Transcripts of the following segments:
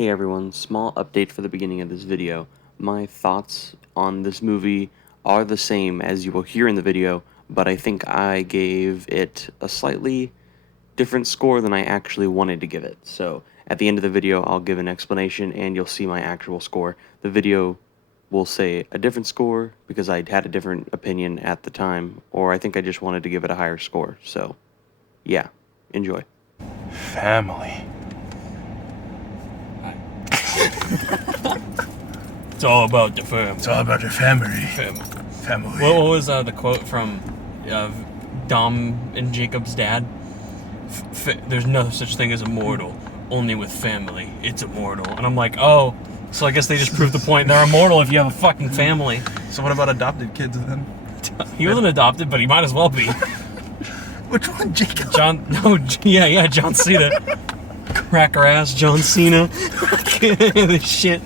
Hey everyone, small update for the beginning of this video. My thoughts on this movie are the same as you will hear in the video, but I think I gave it a slightly different score than I actually wanted to give it. So at the end of the video, I'll give an explanation and you'll see my actual score. The video will say a different score because I had a different opinion at the time, or I think I just wanted to give it a higher score. So yeah, enjoy. Family. It's all about the family. It's all about your family. Family. What was the quote from Dom and Jacob's dad? There's no such thing as immortal. Only with family, it's immortal. And I'm like, oh, so I guess they just proved the point. They're immortal if you have a fucking family. So what about adopted kids then? He wasn't adopted, but he might as well be. Which one, Jacob? John Cena. Cracker ass John Cena. This shit.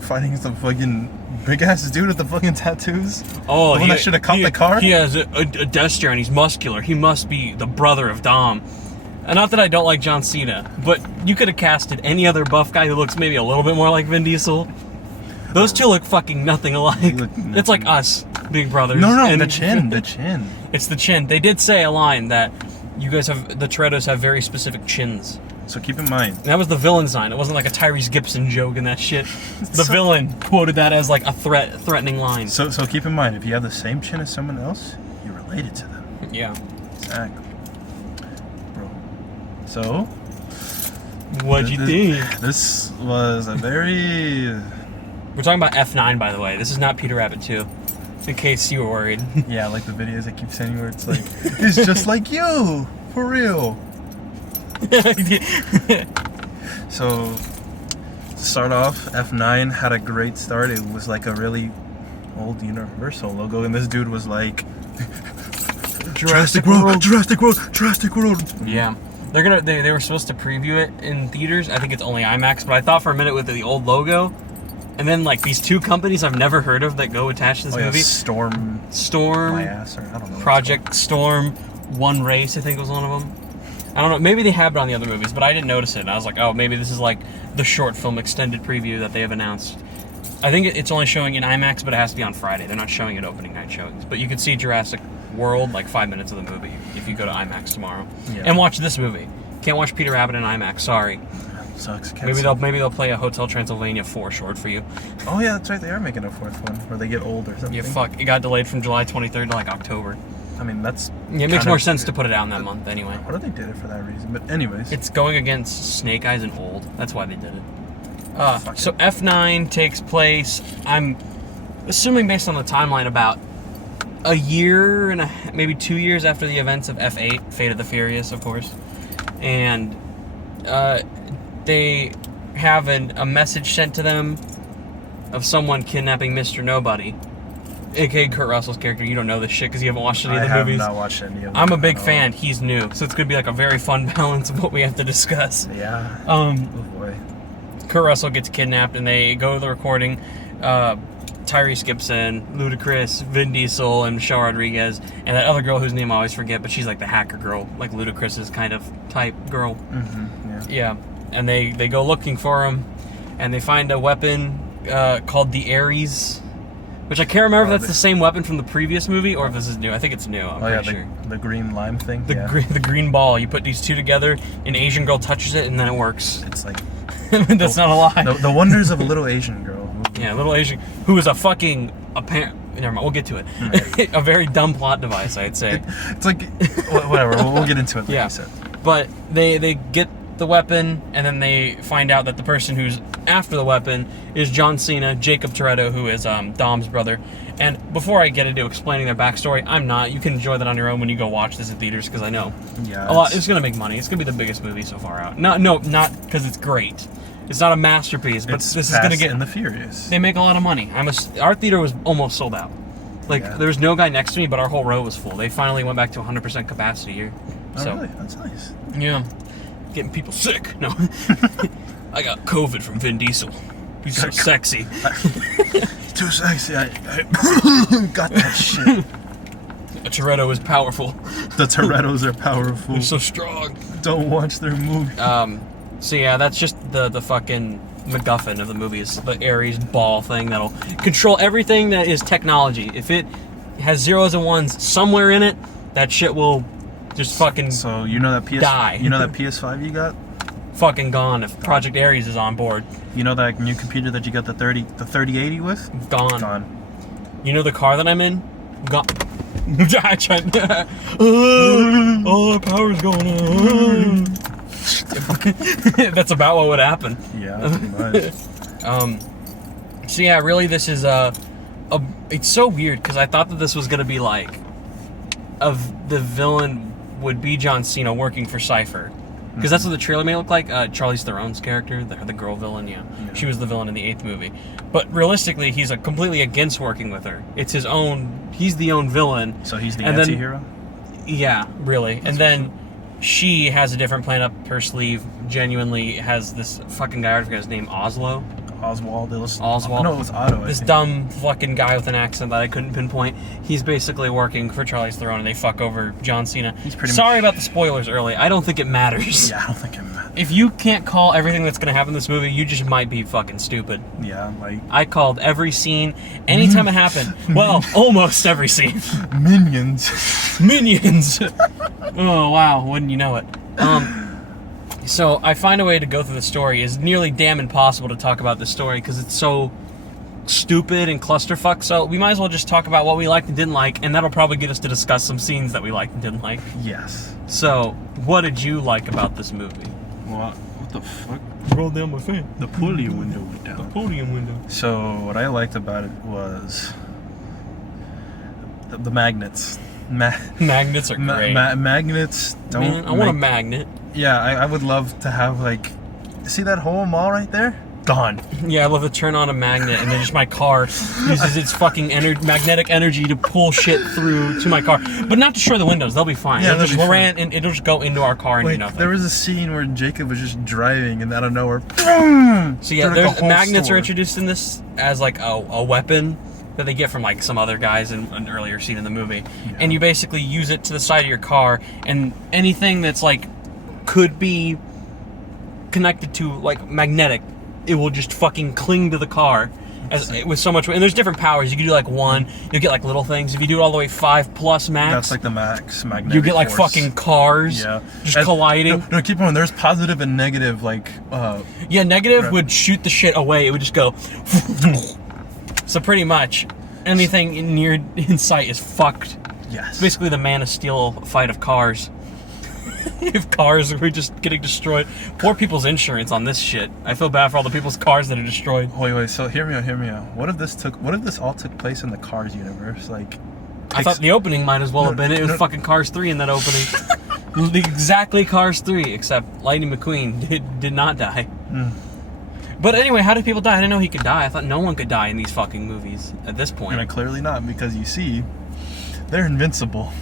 Fighting some fucking big ass dude with the fucking tattoos. Oh, the one that should have caught the car. He has a gesture and he's muscular. He must be the brother of Dom. And not that I don't like John Cena, but you could have casted any other buff guy who looks maybe a little bit more like Vin Diesel. Those two look fucking nothing alike. It's like us, big brothers. No, and the chin. It's the chin. They did say a line that you guys have, the Torettos have very specific chins. So keep in mind. And that was the villain's line. It wasn't like a Tyrese Gibson joke and that shit. The villain quoted that as like a threatening line. So keep in mind, if you have the same chin as someone else, you're related to them. Yeah. Exactly. Bro. So? What'd you think? This was a very... We're talking about F9, by the way. This is not Peter Rabbit 2. In case you were worried. Yeah, like the videos I keep saying where it's like, it's just like you! For real! So, to start off, F9 had a great start. It was like a really old Universal logo, and this dude was like, Jurassic World. Yeah. They were supposed to preview it in theaters. I think it's only IMAX, but I thought for a minute with the old logo, and then like these two companies I've never heard of that go attached to this movie. Storm. My ass, or I don't know. Project Storm, One Race, I think was one of them. I don't know, maybe they have it on the other movies, but I didn't notice it. And I was like, oh, maybe this is like the short film extended preview that they have announced. I think it's only showing in IMAX, but it has to be on Friday. They're not showing it opening night showings. But you can see Jurassic World, like 5 minutes of the movie, if you go to IMAX tomorrow. Yeah. And watch this movie. Can't watch Peter Rabbit in IMAX, sorry. Sucks. Maybe they'll play a Hotel Transylvania 4 short for you. Oh yeah, that's right, they are making a fourth one, where they get old or something. Yeah, fuck. It got delayed from July 23rd to like October. I mean, that's... Yeah, it makes more sense to put it out in that month anyway. What if they did it for that reason? But anyways. It's going against Snake Eyes and Old. That's why they did it. So F9 takes place, I'm assuming based on the timeline, about a year and maybe 2 years after the events of F8, Fate of the Furious, of course. And they have a message sent to them of someone kidnapping Mr. Nobody. A.k.a. Kurt Russell's character. You don't know this shit because you haven't watched any of the movies. I have not watched any of them. I'm a big fan. He's new. So it's going to be like a very fun balance of what we have to discuss. Yeah. Oh boy. Kurt Russell gets kidnapped and they go to the recording. Tyrese Gibson, Ludacris, Vin Diesel, and Michelle Rodriguez, and that other girl whose name I always forget, but she's like the hacker girl, like Ludacris's kind of type girl. Mm-hmm, yeah. And they go looking for him, and they find a weapon called the Ares, which I can't remember if that's the same weapon from the previous movie or if this is new. I think it's new. I'm pretty sure. The green lime thing. The green ball. You put these two together, an Asian girl touches it, and then it works. It's like that's not a lie. The wonders of a little Asian girl. Yeah, little Asian who is a fucking never mind. We'll get to it. Right. A very dumb plot device, I'd say. It's like whatever. We'll get into it. Like you said. But they get the weapon, and then they find out that the person who's after the weapon is John Cena, Jacob Toretto, who is Dom's brother. And before I get into explaining their backstory, I'm not. You can enjoy that on your own when you go watch this in theaters, because I know it's gonna make money. It's gonna be the biggest movie so far out. Not because it's great. It's not a masterpiece, but this is gonna get in the Furious. They make a lot of money. Our theater was almost sold out. Like there was no guy next to me, but our whole row was full. They finally went back to 100% capacity here. Oh, really? That's nice. Yeah. Getting people sick. No. I got COVID from Vin Diesel. He's so sexy. Too sexy. I got that shit. A Toretto is powerful. The Torettos are powerful. They're so strong. Don't watch their movie. So yeah, that's just the fucking MacGuffin of the movie is the Ares ball thing that'll control everything that is technology. If it has zeros and ones somewhere in it, that shit will just fucking So you know that die. You know that PS5 you got? fucking gone if Project Ares is on board. You know that new computer that you got the 3080 with? Gone. Gone. You know the car that I'm in? Gone. I tried. All the power's going on. That's about what would happen. Yeah, pretty much. So yeah, really, this is it's so weird because I thought that this was gonna be like, the villain would be John Cena working for Cypher, because that's what the trailer may look like. Charlize Theron's character, the girl villain, yeah, she was the villain in the 8th movie. But realistically, he's completely against working with her. It's his own. He's the own villain. So he's the And then- anti-hero? Yeah, really. And then she has a different plan up her sleeve. Genuinely has this fucking guy, I forget his name, Oswald. Oswald. Oswald. No, it was Otto. This dumb fucking guy with an accent that I couldn't pinpoint. He's basically working for Charlize Theron, and they fuck over John Cena. He's pretty Sorry much- about the spoilers early. I don't think it matters. Yeah, I don't think it matters. If you can't call everything that's gonna happen in this movie, you just might be fucking stupid. Yeah, like I called every scene, anytime it happened. Well, almost every scene. Minions. Minions. Oh wow, wouldn't you know it? So I find a way to go through the story. It's nearly damn impossible to talk about this story because it's so stupid and clusterfuck. So we might as well just talk about what we liked and didn't like, and that'll probably get us to discuss some scenes that we liked and didn't like. Yes. So, what did you like about this movie? What the fuck? Roll down my fan. The pulley window went down. Podium window. So what I liked about it was the magnets. Magnets are great. Magnets don't. Man, I want a magnet. Yeah, I would love to have like. See that whole mall right there? Gone. Yeah, I love to turn on a magnet and then just my car uses its fucking magnetic energy to pull shit through to my car. But not destroy the windows, they'll be fine. Yeah, It'll just they'll be land and it'll just go into our car and do Like nothing. there was a scene where Jacob was just driving and out of nowhere. So yeah, there's magnets are introduced in this as like a weapon that they get from like some other guys in an earlier scene in the movie. Yeah. And you basically use it to the side of your car, and anything that's like could be connected to like magnetic, it will just fucking cling to the car with so much. And there's different powers. You can do like 1, you'll get like little things. If you do it all the way 5+ max, That's like the max magnetic. you get like force. fucking cars just colliding. No, keep on. There's positive and negative. Like, Yeah, negative Right. would shoot the shit away. It would just go. So pretty much anything in sight is fucked. yes. It's basically the Man of Steel fight of cars. If cars were just getting destroyed. Poor people's insurance on this shit. I feel bad for all the people's cars that are destroyed. Wait. So hear me out. What if this all took place in the Cars universe? Like, I thought the opening might as well have been it. It was fucking Cars 3 in that opening. Exactly Cars 3, except Lightning McQueen did not die. But anyway, how did people die? I didn't know he could die. I thought no one could die in these fucking movies at this point. clearly not, because you see, they're invincible.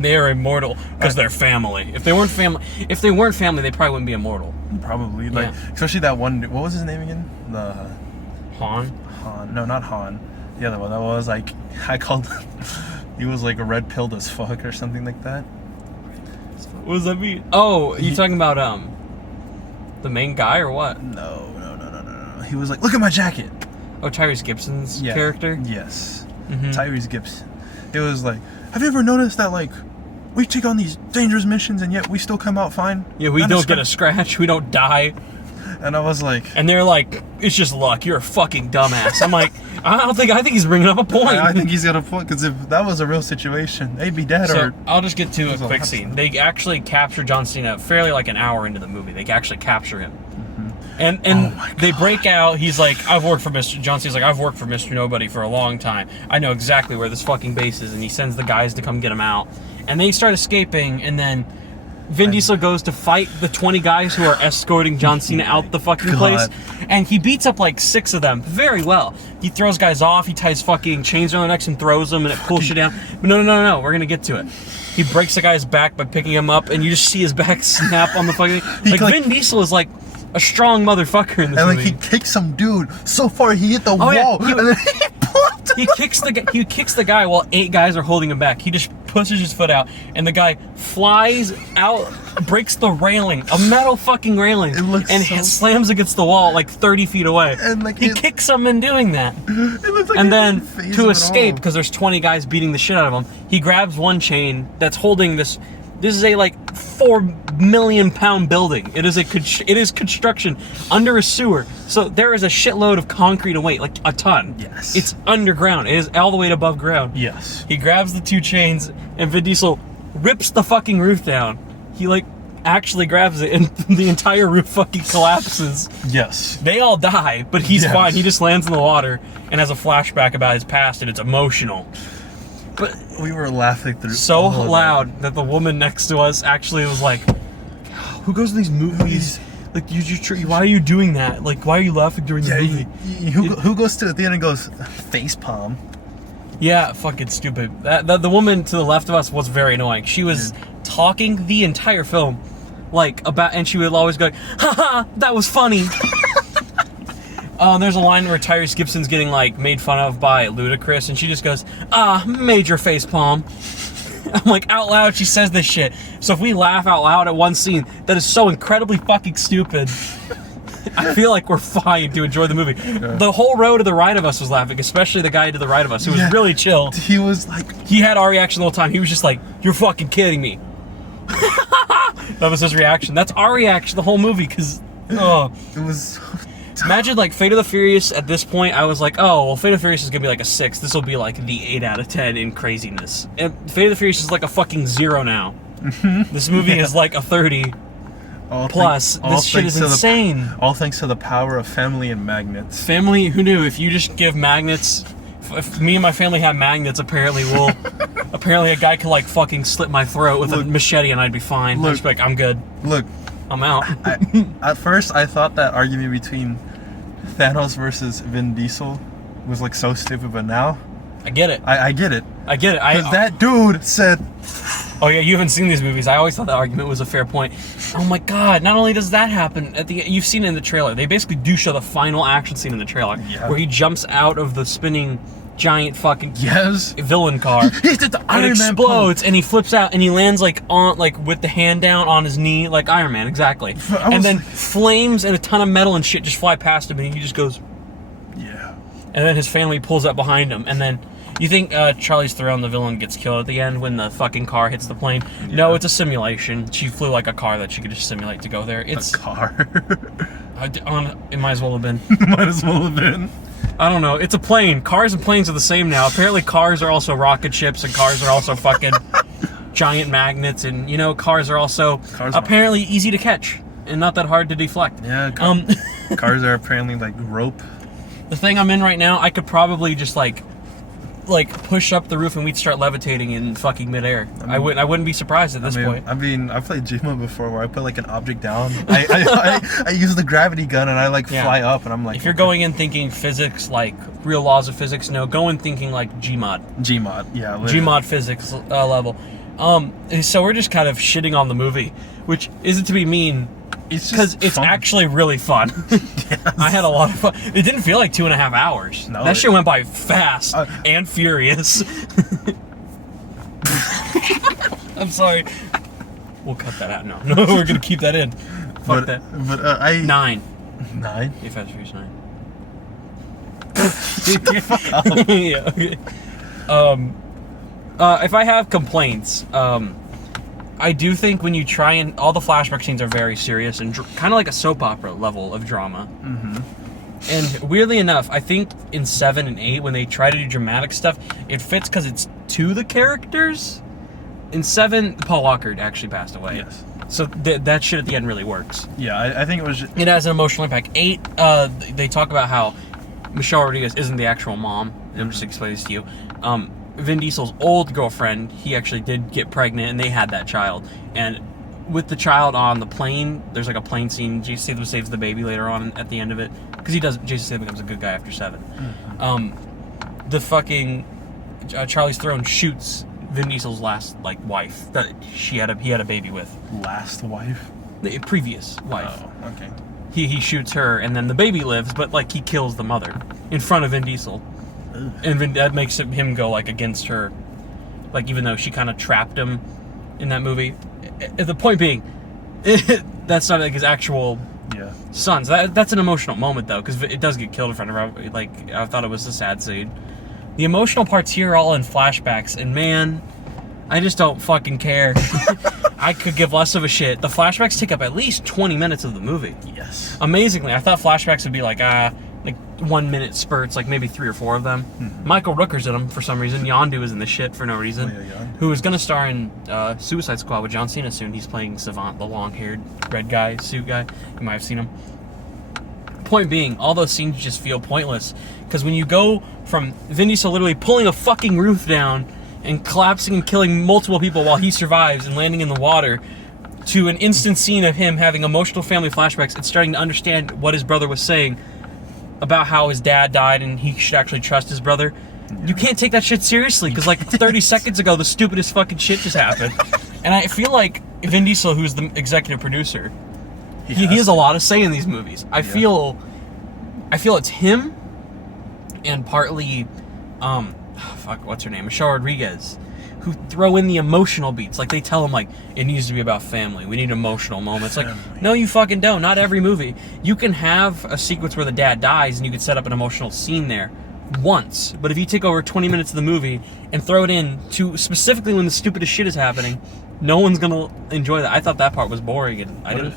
They are immortal because they're family. If they weren't family, they probably wouldn't be immortal. Probably, like, especially that one. What was his name again? The Han? No, not Han. The other one. That was like, I called. He was like a red pilled as fuck or something like that. What does that mean? Oh, you talking about the main guy or what? No. He was like, look at my jacket. Oh, Tyrese Gibson's character? Yes. Mhm. Tyrese Gibson. It was like, have you ever noticed that, like, we take on these dangerous missions and yet we still come out fine? Yeah, we don't get a scratch. We don't die. And I was like, And they're like, it's just luck. You're a fucking dumbass. I'm like, I think he's bringing up a point. I think he's got a point, because if that was a real situation, they'd be dead. So Or I'll just get to a There's a quick lot. scene. They actually capture John Cena fairly like an hour into the movie. They actually capture him. And Oh my they break out. He's like, John Cena's like, I've worked for Mr. Nobody for a long time. I know exactly where this fucking base is. And he sends the guys to come get him out. And they start escaping. And then Vin Diesel goes to fight the 20 guys who are escorting John Cena out the fucking place. God. And he beats up like 6 of them very well. He throws guys off. He ties fucking chains around their necks and throws them. And it pulls shit down. But no. We're going to get to it. He breaks the guy's back by picking him up. And you just see his back snap on the fucking thing. Like, Vin Diesel is like a strong motherfucker in this and movie. like, he kicked some dude so far he hit the wall. yeah. And then he plucked He kicks the guy while 8 guys are holding him back. He just pushes his foot out, and the guy flies out, breaks the railing, a metal fucking railing, and slams against the wall like 30 feet away. And like he kicks him in doing that. It looks like and then to escape, because there's 20 guys beating the shit out of him, he grabs one chain that's holding this. This is a like 4 million pound building. It is construction under a sewer. So there is a shitload of concrete and weight, like a ton. Yes. It's underground. It is all the way above ground. Yes. He grabs the 2 chains, and Vin Diesel rips the fucking roof down. He like actually grabs it, and the entire roof fucking collapses. Yes. They all die, but he's fine. He just lands in the water and has a flashback about his past, and it's emotional. But we were laughing through so loud that the woman next to us actually was like, "Who goes to these movies? Like, why are you doing that? Like, why are you laughing during the movie?" Who goes to the theater and goes face palm? Yeah, fucking stupid. The woman to the left of us was very annoying. She was talking the entire film, like about, and she would always go, "Ha ha, that was funny." There's a line where Tyrese Gibson's getting like made fun of by Ludacris, and she just goes, major face palm. I'm like, out loud, she says this shit. So if we laugh out loud at one scene that is so incredibly fucking stupid, I feel like we're fine to enjoy the movie. Yeah. The whole row to the right of us was laughing, especially the guy to the right of us, who was really chill. He was like... He had our reaction the whole time. He was just like, "You're fucking kidding me." That was his reaction. That's our reaction the whole movie, because... It was... Imagine like Fate of the Furious at this point. I was like, oh, well, Fate of the Furious is gonna be like a 6. This will be like the 8 out of 10 in craziness. And Fate of the Furious is like a fucking 0 now. This movie is like a 30 plus. This shit is insane. All thanks to the power of family and magnets. Family, who knew? If you just give magnets, if me and my family had magnets, apparently a guy could like fucking slit my throat with a machete and I'd be fine. I'd just be like, I'm good. Look. I'm out. At first, I thought that argument between Thanos versus Vin Diesel was like so stupid, but now I get it. I get it. I get it. Because that dude said, "Oh yeah, you haven't seen these movies." I always thought that argument was a fair point. Oh my god! Not only does that happen you've seen it in the trailer. They basically do show the final action scene in the trailer, where he jumps out of the spinning giant fucking villain car. It explodes and he flips out and he lands like on with the hand down on his knee like Iron Man, exactly. And then flames and a ton of metal and shit just fly past him and he just goes, yeah. And then his family pulls up behind him, and then you think Charlize Theron, the villain, gets killed at the end when the fucking car hits the plane? Yeah. No, it's a simulation. She flew like a car that she could just simulate to go there. It's a car. It might as well have been. Might as well have been. I don't know. It's a plane. Cars and planes are the same now. Apparently cars are also rocket ships, and cars are also fucking giant magnets, and cars are also apparently easy to catch and not that hard to deflect. Yeah. Cars are apparently like rope. The thing I'm in right now, I could probably just like push up the roof and we'd start levitating in fucking midair. I wouldn't be surprised at this point. I mean, I played Jima before where I put like an object down. I use the gravity gun and I fly up and I'm like. If you're going in thinking physics, like real laws of physics, no, go in thinking like Gmod. Yeah. Literally. Gmod physics level. So we're just kind of shitting on the movie, which isn't to be mean. Because it's actually really fun. Yes. I had a lot of fun. It didn't feel like 2.5 hours. No, that shit went by fast and furious. I'm sorry. We'll cut that out. No, we're gonna keep that in. Fuck that. But 9. 9? If that's Furious 9. Yeah. Okay. If I have complaints, I do think when you try and all the flashback scenes are very serious and kind of like a soap opera level of drama. Mm-hmm. And weirdly enough, I think in 7 and 8 when they try to do dramatic stuff, it fits because it's to the characters. In 7, Paul Walker actually passed away. Yes. So that shit at the end really works. Yeah, I think it was. It has an emotional impact. 8, they talk about how Michelle Rodriguez isn't the actual mom. I'm just explaining this to you. Vin Diesel's old girlfriend, he actually did get pregnant, and they had that child. And with the child on the plane, there's like a plane scene. Jason Statham saves the baby later on at the end of it, because Jason Statham becomes a good guy after 7. Mm-hmm. The fucking Charlize Theron shoots Vin Diesel's last wife that he had a baby with. Last wife? The previous wife. Oh, okay. He shoots her, and then the baby lives, but he kills the mother in front of Vin Diesel. And that makes him go against her. Like, even though she kind of trapped him in that movie. The point being, that's not like his actual son. So that's an emotional moment, though, because it does get killed in front of her. Like, I thought it was a sad scene. The emotional parts here are all in flashbacks, and man, I just don't fucking care. I could give less of a shit. The flashbacks take up at least 20 minutes of the movie. Yes. Amazingly, I thought flashbacks would be like 1 minute spurts, like maybe 3 or 4 of them. Mm-hmm. Michael Rooker's in them for some reason. Yondu is in this shit for no reason. Oh, yeah, Yondu. Who is going to star in Suicide Squad with John Cena soon. He's playing Savant, the long-haired red guy, suit guy. You might have seen him. Point being, all those scenes just feel pointless. Because when you go from Vin Diesel literally pulling a fucking roof down and collapsing and killing multiple people while he survives and landing in the water, to an instant scene of him having emotional family flashbacks and starting to understand what his brother was saying about how his dad died and he should actually trust his brother. You can't take that shit seriously because like 30 seconds ago the stupidest fucking shit just happened. And I feel like Vin Diesel, who's the executive producer, he has a lot of say in these movies. I feel it's him and partly what's her name? Michelle Rodriguez, who throw in the emotional beats. Like, they tell him, like, it needs to be about family. We need emotional moments. Like, no, you fucking don't. Not every movie. You can have a sequence where the dad dies and you can set up an emotional scene there once. But if you take over 20 minutes of the movie and throw it in to specifically when the stupidest shit is happening, no one's going to enjoy that. I thought that part was boring. And I didn't.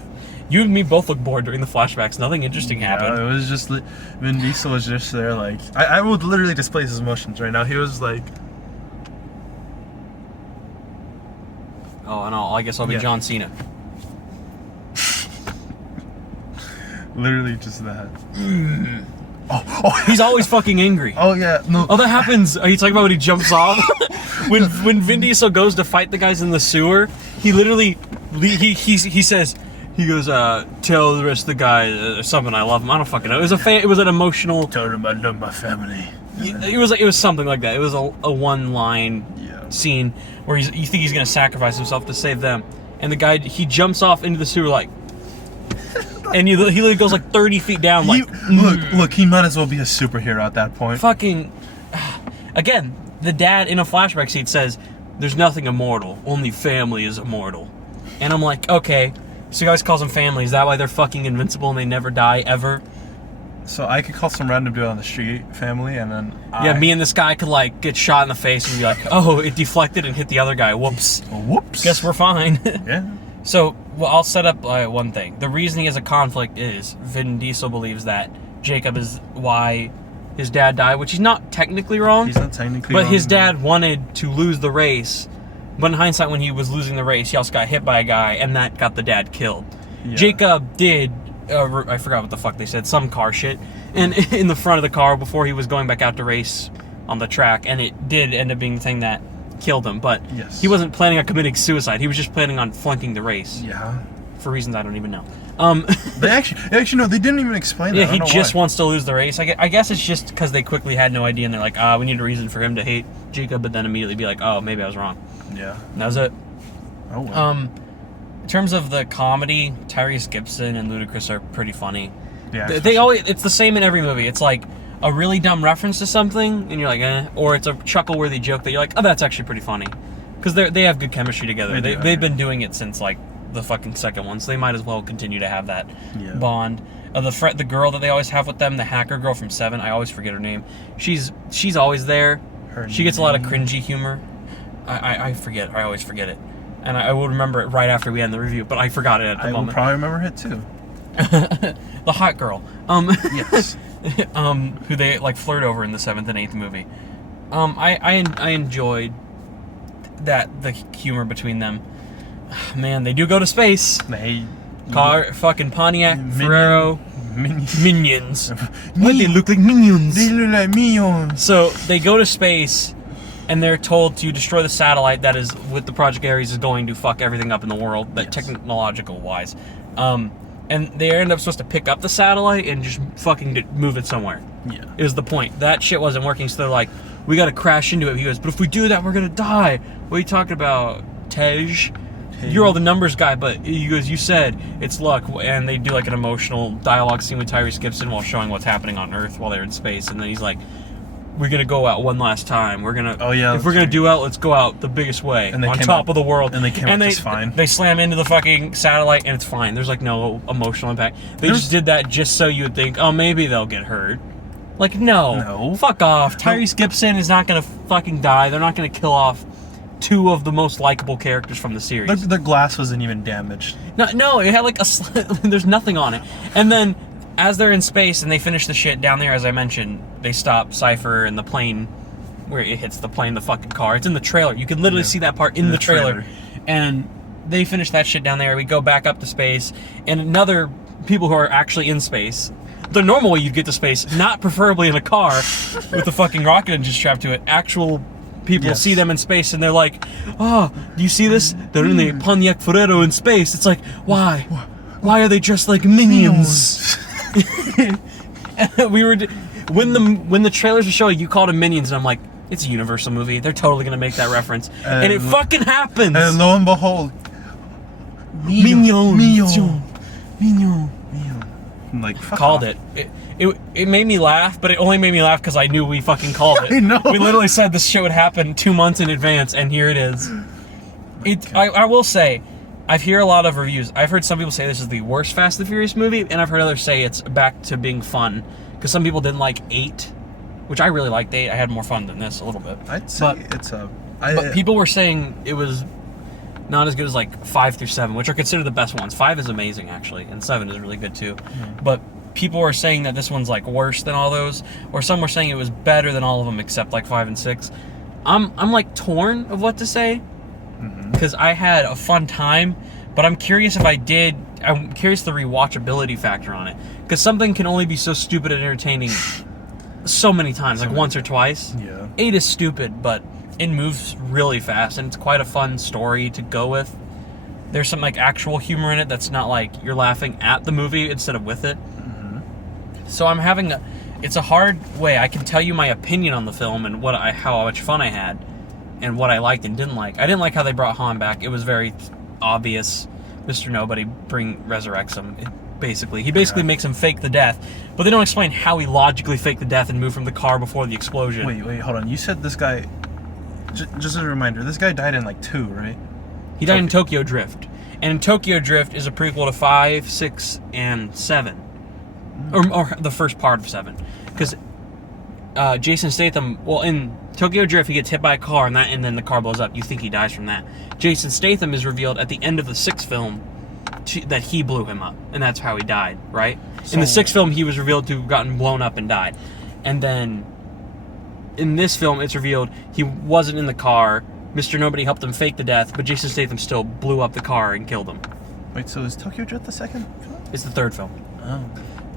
You and me both looked bored during the flashbacks. Nothing interesting happened. It was just, Vin Diesel was just there, like, I would literally display his emotions right now. He was like, oh, and I guess I'll be John Cena. literally just that. He's always fucking angry. Oh, yeah. No. Oh, that happens. Are you talking about when he jumps off? when Vin Diesel goes to fight the guys in the sewer, he literally, he says, he goes, tell the rest of the guys something. I love him. I don't fucking know. It was an emotional. Tell them I love my family. It was something like that. It was a one-line scene where you think he's gonna sacrifice himself to save them, and the guy, he jumps off into the sewer like, and he literally goes like 30 feet down. Like, look, he might as well be a superhero at that point. Fucking, again, the dad in a flashback scene says, "There's nothing immortal. Only family is immortal," and I'm like, okay. So you guys calls them family. Is that why they're fucking invincible and they never die ever? So I could call some random dude on the street family, and then me and this guy could like get shot in the face and be like, oh, it deflected and hit the other guy. Whoops. Whoops. Guess we're fine. Yeah. So I'll set up one thing. The reason he has a conflict is Vin Diesel believes that Jacob is why his dad died, which he's not technically wrong. He's not technically wrong. But wrong, his dad wanted to lose the race. But in hindsight, when he was losing the race, he also got hit by a guy, and that got the dad killed. Yeah. Jacob did, I forgot what the fuck they said, some car shit, and in the front of the car before he was going back out to race on the track, and it did end up being the thing that killed him. But he wasn't planning on committing suicide. He was just planning on flunking the race. Yeah. For reasons I don't even know. They actually no, they didn't even explain that. Yeah, he just wants to lose the race. I guess it's just because they quickly had no idea, and they're like, we need a reason for him to hate Jacob, but then immediately be like, oh, maybe I was wrong. Yeah. And that was it. Oh, wow. In terms of the comedy, Tyrese Gibson and Ludacris are pretty funny. Yeah. It's the same in every movie. It's like a really dumb reference to something, and you're like, eh. Or it's a chuckle-worthy joke that you're like, oh, that's actually pretty funny. Because they have good chemistry together. They've been doing it since, like, the fucking second one, so they might as well continue to have that bond. The girl that they always have with them, the hacker girl from 7, I always forget her name. She's always there. She gets a lot of cringy humor. I forget. I always forget it. And I will remember it right after we end the review, but I forgot it at the moment. I will probably remember it too. The hot girl. Yes. Who they like flirt over in the 7th and 8th movie. I enjoyed the humor between them. Man, they do go to space. Fucking Pontiac, Ferrero, minions. Why they look like minions? They look like minions. So they go to space, and they're told to destroy the satellite that is with the Project Ares is going to fuck everything up in the world, technological wise. And they end up supposed to pick up the satellite and just fucking move it somewhere. Yeah. Is the point. That shit wasn't working, so they're like, we gotta crash into it. He goes, but if we do that, we're gonna die. What are you talking about, Tej? You're all the numbers guy, but he goes, you said it's luck. And they do like an emotional dialogue scene with Tyrese Gibson while showing what's happening on Earth while they're in space. And then he's like, we're gonna go out one last time. We're gonna Oh, yeah, if we're that's gonna right. do out, let's go out the biggest way And they on came top out- of the world. and they came out just fine. They slam into the fucking satellite and it's fine. There's like no emotional impact. They just did that just so you would think, oh, maybe they'll get hurt. Like no, fuck off. Tyrese Gibson is not gonna fucking die. They're not gonna kill off two of the most likable characters from the series. The glass wasn't even damaged. No, it had like there's nothing on it. And then as they're in space and they finish the shit down there, as I mentioned, they stop Cypher and the plane where it hits the plane, the fucking car. It's in the trailer. You can literally see that part in the trailer. And they finish that shit down there. We go back up to space, and another people who are actually in space. The normal way you'd get to space, not preferably in a car with a fucking rocket engine strapped to it. Actual people see them in space and they're like, oh, do you see this? They're in the Pontiac Ferrero in space. It's like, why? Why are they dressed like minions? When the trailers were showing, you called them minions, and I'm like, it's a Universal movie. They're totally gonna make that reference, and it fucking happens. And lo and behold, Minion. I'm like, fuck Called off. it made me laugh, but it only made me laugh because I knew we fucking called it. I know. We literally said this shit would happen 2 months in advance, and here it is. I will say, I've heard a lot of reviews. I've heard some people say this is the worst Fast and the Furious movie, and I've heard others say it's back to being fun. Because some people didn't like 8, which I really liked 8. I had more fun than this a little bit. I'd say it's a... But people were saying it was not as good as like 5 through 7, which are considered the best ones. 5 is amazing, actually, and 7 is really good too. But people were saying that this one's like worse than all those, or some were saying it was better than all of them except like 5 and 6. I'm like torn of what to say, because I had a fun time, but I'm curious the rewatchability factor on it, because something can only be so stupid and entertaining so many times, like once or twice. Yeah. 8 is stupid, but it moves really fast, and it's quite a fun story to go with. There's some like actual humor in it that's not like you're laughing at the movie instead of with it. So I'm having it's a hard way. I can tell you my opinion on the film and how much fun I had and what I liked and didn't like. I didn't like how they brought Han back. It was very obvious. Mr. Nobody resurrects him. He basically makes him fake the death, but they don't explain how he logically faked the death and moved from the car before the explosion. Wait, hold on. You said this guy... Just a reminder, this guy died in like 2, right? He died in Tokyo Drift. And in Tokyo Drift is a prequel to 5, 6, and 7. Or the first part of 7. Because Jason Statham, well, in Tokyo Drift, he gets hit by a car, and then the car blows up. You think he dies from that. Jason Statham is revealed at the end of the 6th film that he blew him up, and that's how he died, right? In the 6th film, he was revealed to have gotten blown up and died. And then in this film, it's revealed he wasn't in the car. Mr. Nobody helped him fake the death, but Jason Statham still blew up the car and killed him. Wait, so is Tokyo Drift the second film? It's the 3rd film. Oh.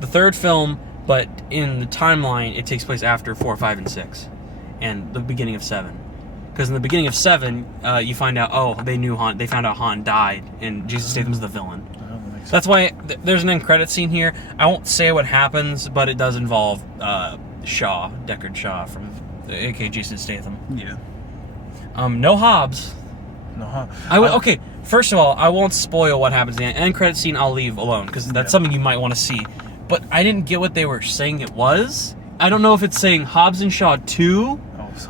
The 3rd film, but in the timeline, it takes place after 4, 5, and 6, and the beginning of 7. Because in the beginning of 7, you find out, they found out Han died, and Jason Statham's the villain. That's why there's an end credit scene here. I won't say what happens, but it does involve Deckard Shaw from aka Jason Statham. Yeah. No Hobbs. No Hobbs. Okay, first of all, I won't spoil what happens in the end credit scene. I'll leave alone, because that's something you might want to see. But I didn't get what they were saying it was. I don't know if it's saying Hobbs and Shaw 2,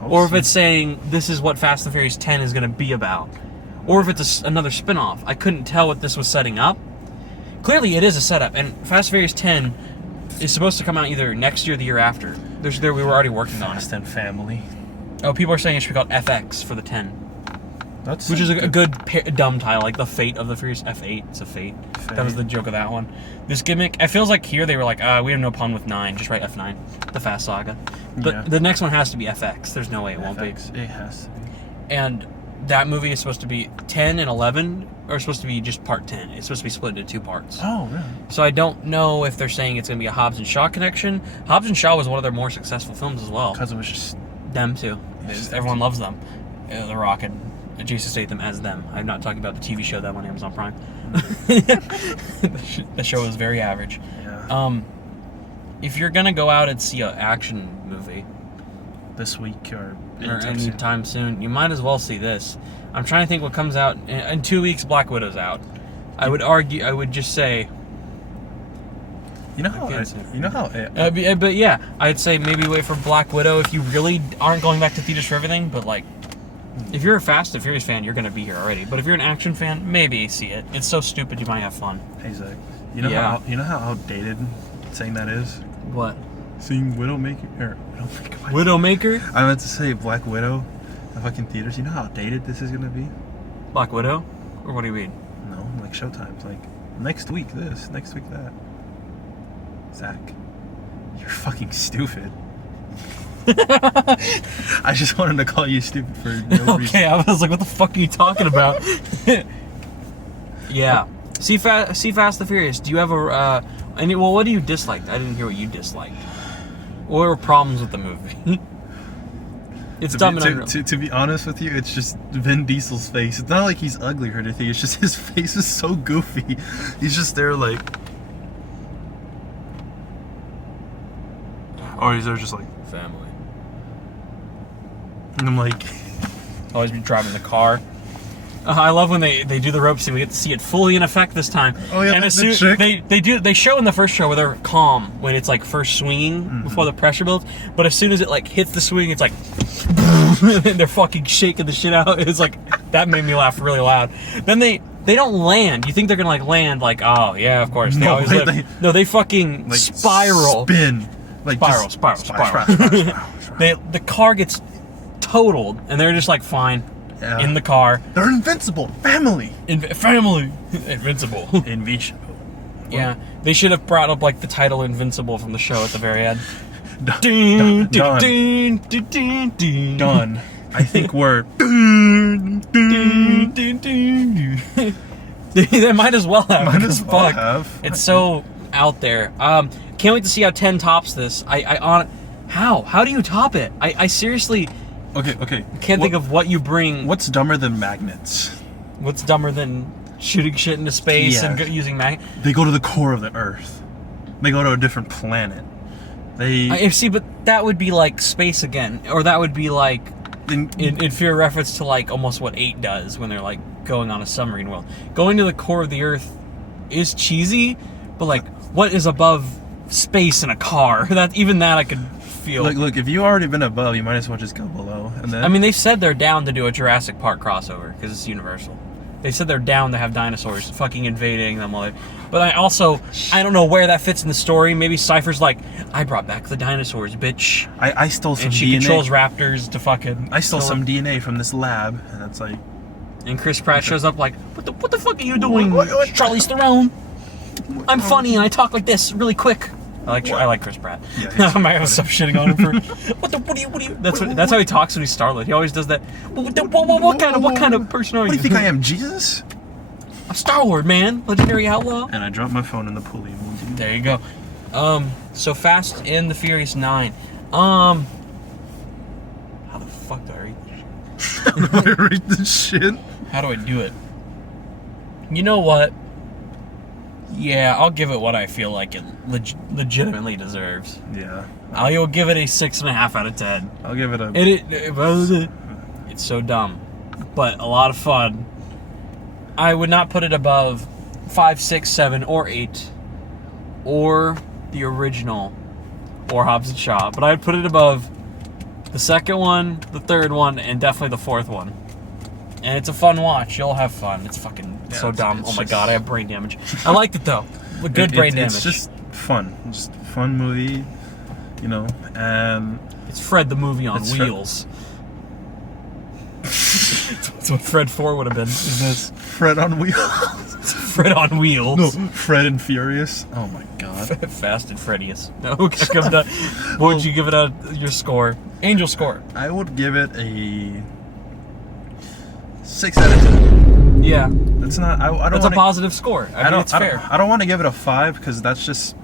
or if it's saying this is what Fast and Furious 10 is going to be about, or if it's another spin-off. I couldn't tell what this was setting up. Clearly, it is a setup, and Fast and Furious 10 is supposed to come out either next year or the year after. We were already working on it. Fast and Family. Oh, people are saying it should be called FX for the 10. Which is a good dumb title, like the Fate of the Furious F8. It's a Fate. That was the joke of that one. This gimmick, it feels like here they were like, we have no pun with 9, just write F9, the Fast Saga. But the next one has to be FX. There's no way it won't be. It has to be. And that movie is supposed to be 10 and 11, or supposed to be just part 10. It's supposed to be split into 2 parts. Oh, really? So I don't know if they're saying it's going to be a Hobbs and Shaw connection. Hobbs and Shaw was one of their more successful films as well. Because it was just... Them too. Everyone loves them. The Rock and Jason Statham as them. I'm not talking about the TV show that went on Amazon Prime. The show was very average. Yeah. If you're gonna go out and see an action movie this week or anytime soon, you might as well see this. I'm trying to think what comes out in 2 weeks. Black Widow's out. I would just say You know how? But yeah, I'd say maybe wait for Black Widow if you really aren't going back to theaters for everything. But like, if you're a Fast and Furious fan, you're gonna be here already. But if you're an action fan, maybe see it. It's so stupid, you might have fun. Hey Zach, you know how outdated saying that is? What? Seeing Widowmaker. Widowmaker? I meant to say Black Widow. The fucking theaters. You know how outdated this is gonna be? Black Widow? Or what do you mean? No, like showtimes. Like next week this, next week that. Zach, you're fucking stupid. I just wanted to call you stupid for no reason. Okay, I was like, what the fuck are you talking about? Yeah. See Fast and Furious. Do you have what do you dislike? I didn't hear what you disliked. What were problems with the movie? It's dumb and unreal. To be honest with you, it's just Vin Diesel's face. It's not like he's ugly or anything. It's just his face is so goofy. He's just there like... Or he's there just like... Family. And I'm like... Always be driving the car. I love when they do the rope scene. We get to see it fully in effect this time. Oh yeah, and as soon they show in the first show where they're calm when it's like first swinging before the pressure builds. But as soon as it like hits the swing, it's like and they're fucking shaking the shit out. It's like that made me laugh really loud. Then they don't land. You think they're gonna like land like, oh yeah, of course. They always live. No, they fucking like spiral. Spin. Like spiral. The car gets totaled and they're just like fine. Yeah. In the car. They're invincible. Family. Family. Invincible. Invincible. Yeah. They should have brought up like the title Invincible from the show at the very end. Done. I think we're... They might as well have. Might as well have. It's so out there. Can't wait to see how 10 tops this. How do you top it? I seriously... Okay. Can't think of what you bring. What's dumber than magnets? What's dumber than shooting shit into space and using magnets? They go to the core of the Earth. They go to a different planet. See, but that would be like space again, or that would be like inferior reference to like almost what 8 does when they're like going on a submarine world. Going to the core of the Earth is cheesy, but like what is above space in a car? That I could. Look, if you've already been above, you might as well just go below. And then... I mean, they said they're down to do a Jurassic Park crossover because it's Universal. They said they're down to have dinosaurs fucking invading them. But I don't know where that fits in the story. Maybe Cypher's like, I brought back the dinosaurs, bitch. I stole some DNA. And she controls raptors to fucking... I stole some DNA from this lab, and it's like... And Chris Pratt shows up like, what the fuck are you doing, Charlize Theron? I'm funny and I talk like this really quick. I like Chris Pratt. Yeah, I might have to stop shitting on him for what do you that's how he talks when he's Star-Lord. He always does that. What kind of person are you? What do you think I am, Jesus? A Star-Lord, man. Legendary outlaw. And I dropped my phone in the pulley. There you go. So Fast and the Furious 9. How the fuck do I read this shit? How do I read this shit? How do I do it? You know what? Yeah, I'll give it what I feel like it legitimately deserves. Yeah. I'll give it a 6.5 out of 10. I'll give it a... It's so dumb, but a lot of fun. I would not put it above 5, 6, 7, or 8, or the original, or Hobbs and Shaw. But I'd put it above the second one, the third one, and definitely the fourth one. And it's a fun watch. You'll have fun. It's fucking so dumb. Oh my god, I have brain damage. I liked it though. Good brain damage. It's just fun. Just a fun movie, you know. And it's Fred the movie on wheels. That's what Fred 4 would have been. Is this Fred on wheels? Fred on wheels. No, Fred and Furious. Oh my god. Fast and Freddious. No, okay, what would you give it your score? Angel score. I would give it a 6 out of 10. Yeah. That's not. I don't. That's a positive score. I mean, it's fair. I don't want to give it a 5 because that just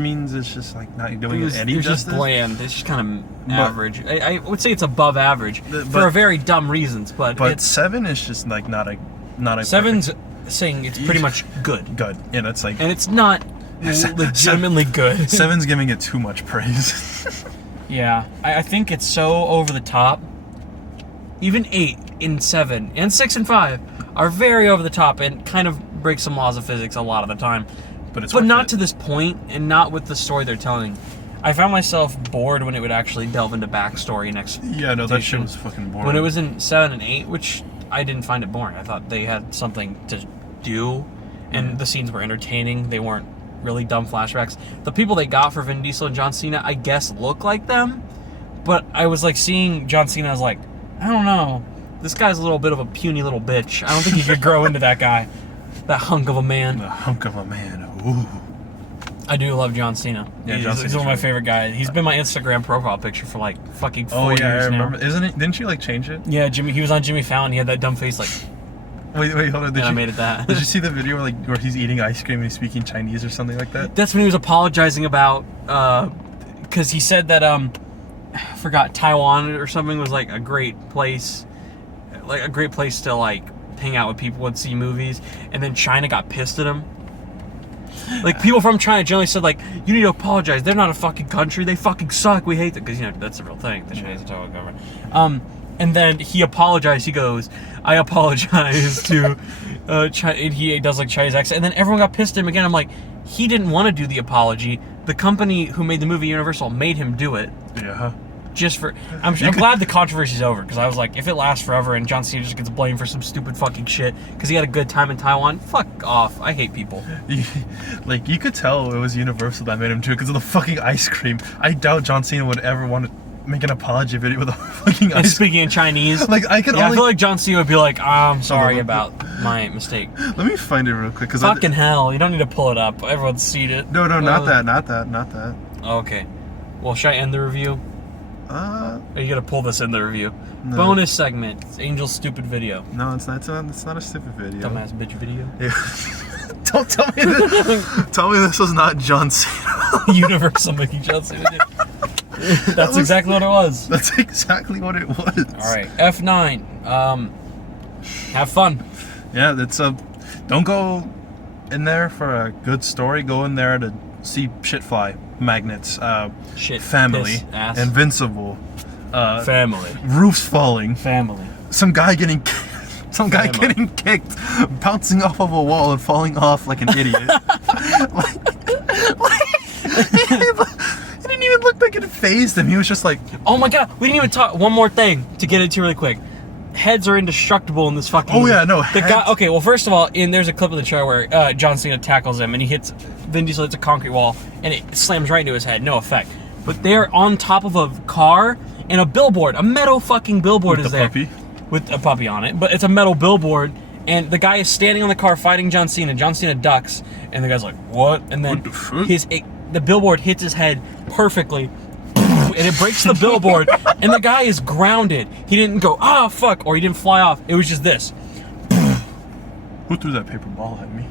means it's just like not doing it any justice. It's just bland. It's just kind of average. I would say it's above average for very dumb reasons. But 7 is just like not a. 7's saying it's pretty much good. Good. Yeah, that's like. And it's not legitimately good. 7's giving it too much praise. Yeah, I think it's so over the top. Even 8 and 7 and 6 and 5 are very over the top and kind of break some laws of physics a lot of the time. but it's but worth not it. to this point, and not with the story they're telling. I found myself bored when it would actually delve into backstory and Yeah, no, that shit was fucking boring. when it was in 7 and 8, which I didn't find it boring. I thought they had something to do, and the scenes were entertaining. They weren't really dumb flashbacks. The people they got for Vin Diesel and John Cena, I guess, look like them, but I was like seeing John Cena, I was like, I don't know. This guy's a little bit of a puny little bitch. I don't think he could grow into that guy. That hunk of a man. The hunk of a man. Ooh. I do love John Cena. Yeah, he's John Cena's one of my really- favorite guys. He's been my Instagram profile picture for like fucking 4 Oh yeah, I years now. remember. Isn't it? Didn't she like change it? Yeah, Jimmy. He was on Jimmy Fallon. He had that dumb face, like, Wait, hold on. and I made it that. Did you see the video where he's eating ice cream and he's speaking Chinese or something like that? That's when he was apologizing about, because he said that I forgot, Taiwan or something was like a great place to like hang out with people and see movies, and then China got pissed at him. Like, people from China generally said, like, you need to apologize. They're not a fucking country. They fucking suck. We hate them. Because, you know, that's the real thing. The Chinese are Taiwan government. And then he apologized. He goes, I apologize to China. He does, like, Chinese accent. And then everyone got pissed at him again. I'm like, he didn't want to do the apology. The company who made the movie Universal made him do it. Yeah. Just for... I'm glad the controversy's over, because I was like, if it lasts forever and John Cena just gets blamed for some stupid fucking shit because he had a good time in Taiwan, fuck off. I hate people. Like, you could tell it was Universal that made him do it because of the fucking ice cream. I doubt John Cena would ever want to make an apology video with a fucking And ice cream. speaking in Chinese, Like, I could yeah, I only... feel like John Cena would be like, I'm sorry about my mistake. Let me find it real quick. Cause Fucking hell, you don't need to pull it up. Everyone's seen it. No, not that. Okay. Well, should I end the review? Are you gonna pull this in the review? No. Bonus segment. It's Angel's stupid video. No, it's not a stupid video. Dumbass bitch video. Yeah. Don't tell me this. Tell me this was not John Cena. Universal making John Cena do. That's exactly what it was. That's exactly what it was. All right, F9. Have fun. Yeah, that's don't go in there for a good story. Go in there to see shit fly, magnets, Shit. family, Piss, ass. invincible, Family. roofs falling, Family. some guy getting kicked, bouncing off of a wall and falling off like an idiot. It didn't even look like it phased him. He was just like, Oh my god, we didn't even talk. One more thing to get into really quick. Heads are indestructible in this fucking oh movie. yeah, no. The guy, okay, well, first of all, there's a clip of the trailer where John Cena tackles him and Vin Diesel hits a concrete wall and it slams right into his head. No effect. But they're on top of a car and a billboard. A metal fucking billboard With is the there. puppy? With a puppy on it. But it's a metal billboard and the guy is standing on the car fighting John Cena. John Cena ducks and the guy's like, what? And then What the fuck? the billboard hits his head perfectly. And it breaks the billboard, and the guy is grounded. He didn't go, ah, fuck, or he didn't fly off. It was just this. who threw that paper ball at me?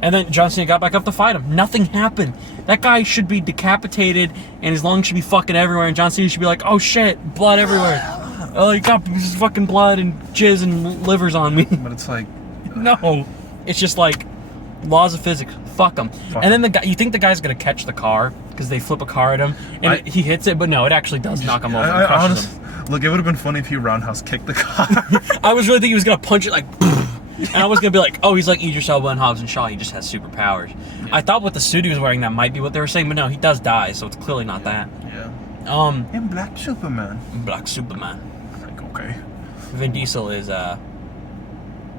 And then John Cena got back up to fight him. Nothing happened. That guy should be decapitated, and his lungs should be fucking everywhere, and John Cena should be like, oh shit, blood everywhere. Oh, you got this fucking blood and jizz and livers on me. But it's like, No. It's just like, laws of physics. Fuck him. Fuck And then the guy, you think the guy's gonna catch the car because they flip a car at him, and he hits it, but no, it actually does knock him over and crushes him. Look, it would have been funny if he roundhouse kicked the car. I was really thinking he was gonna punch it like, and I was gonna be like, oh, he's like Idris Elba and Hobbs and Shaw. He just has superpowers. Yeah. I thought what the suit he was wearing that might be what they were saying, but no, he does die, so it's clearly not that. Yeah. And Black Superman. Black Superman. Like, okay. Vin Diesel is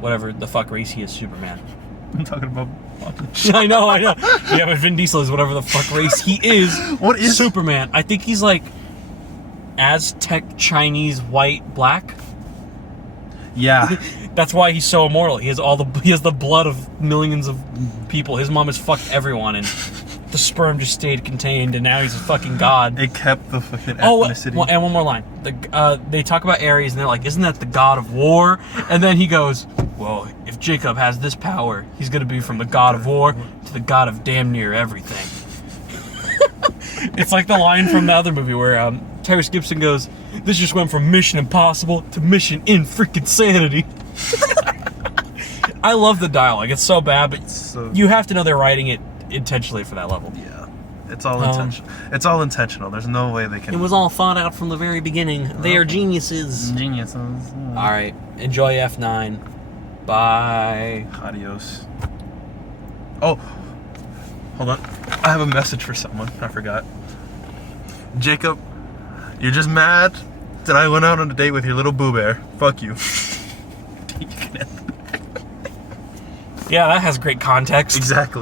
whatever the fuck race he is, Superman. I'm talking about. I know. Yeah, but Vin Diesel is whatever the fuck race he is. What is Superman? I think he's like Aztec, Chinese, white, black. Yeah. That's why he's so immortal. He has the blood of millions of people. His mom has fucked everyone, and the sperm just stayed contained, and now he's a fucking god. It kept the fucking ethnicity. And one more line. They talk about Ares, and they're like, "Isn't that the god of war?" And then he goes, "Well, if Jacob has this power, he's gonna be from the god of war to the god of damn near everything." It's like the line from the other movie where Tyrese Gibson goes, "This just went from Mission Impossible to Mission in freaking Sanity." I love the dialogue. It's so bad, but you have to know they're writing it intentionally for that level. Yeah. It's all intentional. It's all intentional. There's no way they can. It was all thought out from the very beginning. They are geniuses. Geniuses. All right. Enjoy F9. Bye. Adios. Oh. Hold on. I have a message for someone. I forgot. Jacob, you're just mad that I went out on a date with your little boo bear. Fuck you. Yeah, that has great context. Exactly.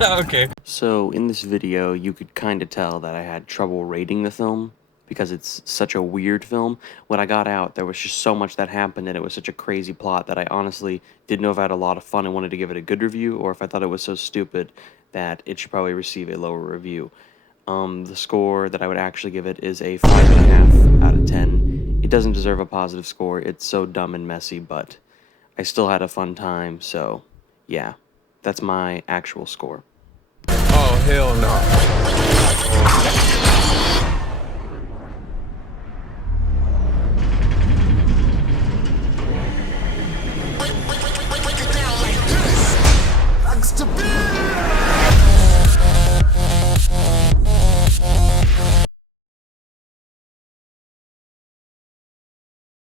Okay. So in this video, you could kind of tell that I had trouble rating the film because it's such a weird film. When I got out, there was just so much that happened and it was such a crazy plot that I honestly didn't know if I had a lot of fun and wanted to give it a good review or if I thought it was so stupid that it should probably receive a lower review. The score that I would actually give it is a 5.5 out of 10. It doesn't deserve a positive score. It's so dumb and messy, but I still had a fun time, so yeah, that's my actual score. Oh, hell no.